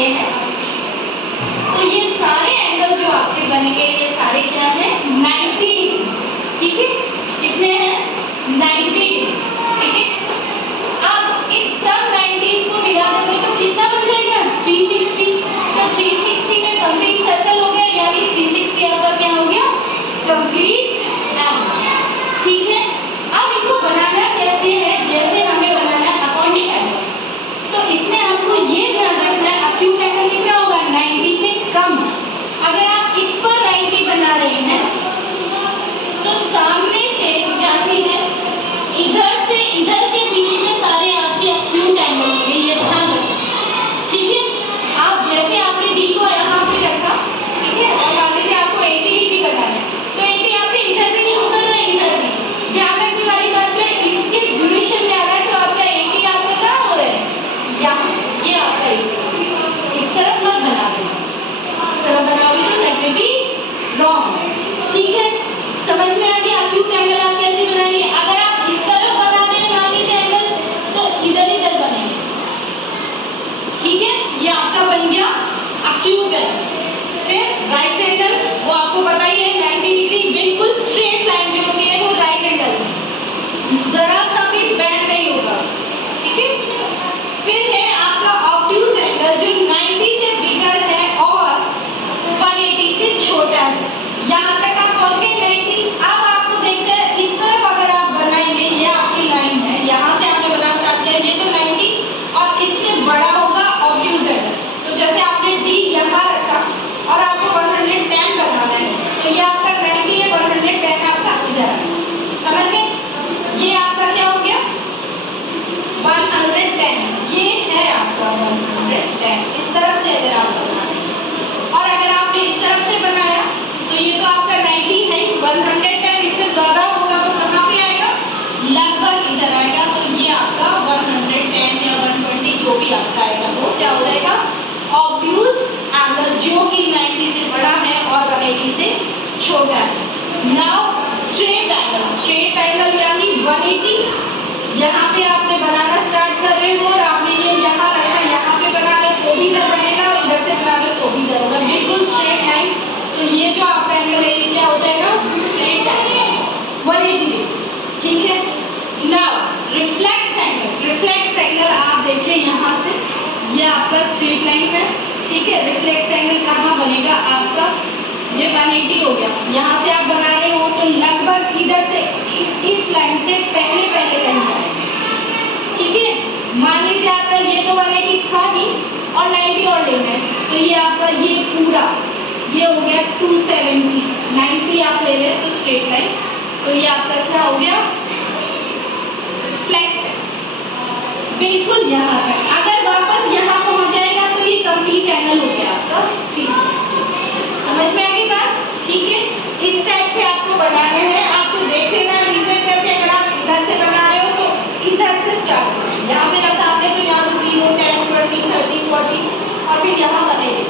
ये है। तो ये सारे एंगल जो आपके बनेंगे ये सारे क्या है 90 डिग्री, ठीक है। कितने हैं 90 डिग्री, ठीक है। अब इन सब 90s को मिला देंगे तो कितना बन जाएगा 360। तो 360 में कंप्लीट सर्कल हो गया, यानी 360 आपका क्या हो गया कंप्लीट एंगल, ठीक है। अब इनको बनाना कैसे है, जैसे हमें बनाना है अपोजिट एंगल, तो इसमें आपको ये ध्यान रखना है अक्यूट एंगल कितना होगा 90 से कम। अगर आप इस पर 90 बना रहे हैं तो सामने से ध्यान दीजिए इधर से इधर के बीच में सारे आपके अक्यूट एंगल होंगे, ये ध्यान रखना, ठीक है। आप जैसे आपने डी को यहाँ पे रखा, ठीक है, और मान लीजिए आपको 80 डिग्री बनाना है तो 80 आपने इधर भी शो कर रहा है इधर भी। ध्यान रखने वाली बात है इसके ड्यूरेशन में आ रहा है तो आपका 80 आपका कहाँ हो रहा है यहाँ, ये आपका 80। इस तरफ मत बना देना, इस तरफ बनाओगे तो दैट विल बी रॉन्ग, ठीक है। समझ में आ गया अक्यूट एंगल आप कैसे बनाएंगे। अगर आप इस तरफ बना दें मान लीजिए एंगल तो इधर इधर बनेंगे, ठीक है। ये आपका बन गया अक्यूट एंगल। फिर राइट एंगल, वो आपको पता ही है 90 डिग्री बिल्कुल स्ट्रेट लाइन जो होती है वो राइट एंगल है, जरा सा भी बेंड नहीं होगा, ठीक है। फिर है आपका ऑब्ट्यूज एंगल जो 90 से बिगर है और 180 से छोटा है। यहाँ तक आप पहुँच गए 90। अब आपको देखना है इस तरफ अगर आप बनाएंगे, ये आपकी लाइन है, यहाँ से आपने बनाना स्टार्ट किया, ये तो 90 और इससे बड़ा होगा ऑब्ट्यूज एंगल। तो जैसे आपने डी यहाँ रखा और आपको 110 बनाना है तो ये आपका 90 है, 110 आपका इधर है, समझ गए। ये आपका क्या हो गया 110, ये है आपका 110। इस तरफ से अगर आप बनाएंगे और अगर आपने इस तरफ से बनाया तो ये तो आपका 90 है, 110 इससे ज्यादा होगा तो कहाँ पे आएगा लगभग इधर आएगा। तो ये आपका 110 या 120 जो भी आपका आएगा वो क्या हो जाएगा ऑब्ट्यूज एंगल जो कि 90 से बड़ा है और 180 से छोटा है। Now straight angle, straight angle यानी 180। यहाँ पे आपने बनाना स्टार्ट कर रहे हो और आपने ये यहाँ रखा, यहाँ पे बना रहे तो भी इधर बनेगा और इधर से बना रहे तो भी इधर होगा, बिल्कुल स्ट्रेट लाइन। तो ये जो आपका एंगल है ये क्या हो जाएगा स्ट्रेट एंगल 180 डिग्री, ठीक है। Now reflex angle, reflex angle आप देखें यहाँ से ये आपका स्ट्रेट लाइन है, ठीक है। रिफ्लेक्स एंगल कहाँ बनेगा आपका ये 180 हो गया। यहाँ से आप बना रहे हो तो लगभग इधर से इस लाइन से पहले कहीं आएगा, ठीक है। मान लीजिए आपका ये तो 180 था ही और 90 और लेना है तो ये आपका ये पूरा ये हो गया 270, 90 आप ले रहे तो स्ट्रेट लाइन, तो ये आपका क्या हो गया फ्लेक्स बिल्कुल यहाँ तक। अगर वापस यहाँ पहुँच जाएगा तो ये कंप्लीट एंगल हो गया आपका 360। समझ में आ गई बात, ठीक है। इस टाइप से आपको बनाना है, आपको देख लेना रिवीजन करके। अगर आप इधर से बना रहे हो तो इधर से स्टार्ट करें, यहाँ पे रखा आपने तो यहाँ से 0, 10, 20, 30, 40 और फिर यहाँ बनेंगे,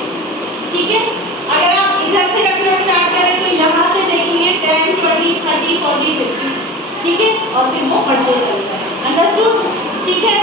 ठीक है। अगर आप इधर से रखना स्टार्ट करें तो यहाँ से देखेंगे 10, 20, 30, 40, 50, ठीक है, और फिर वो बढ़ते चलता है। अंडरस्टूड, ठीक है।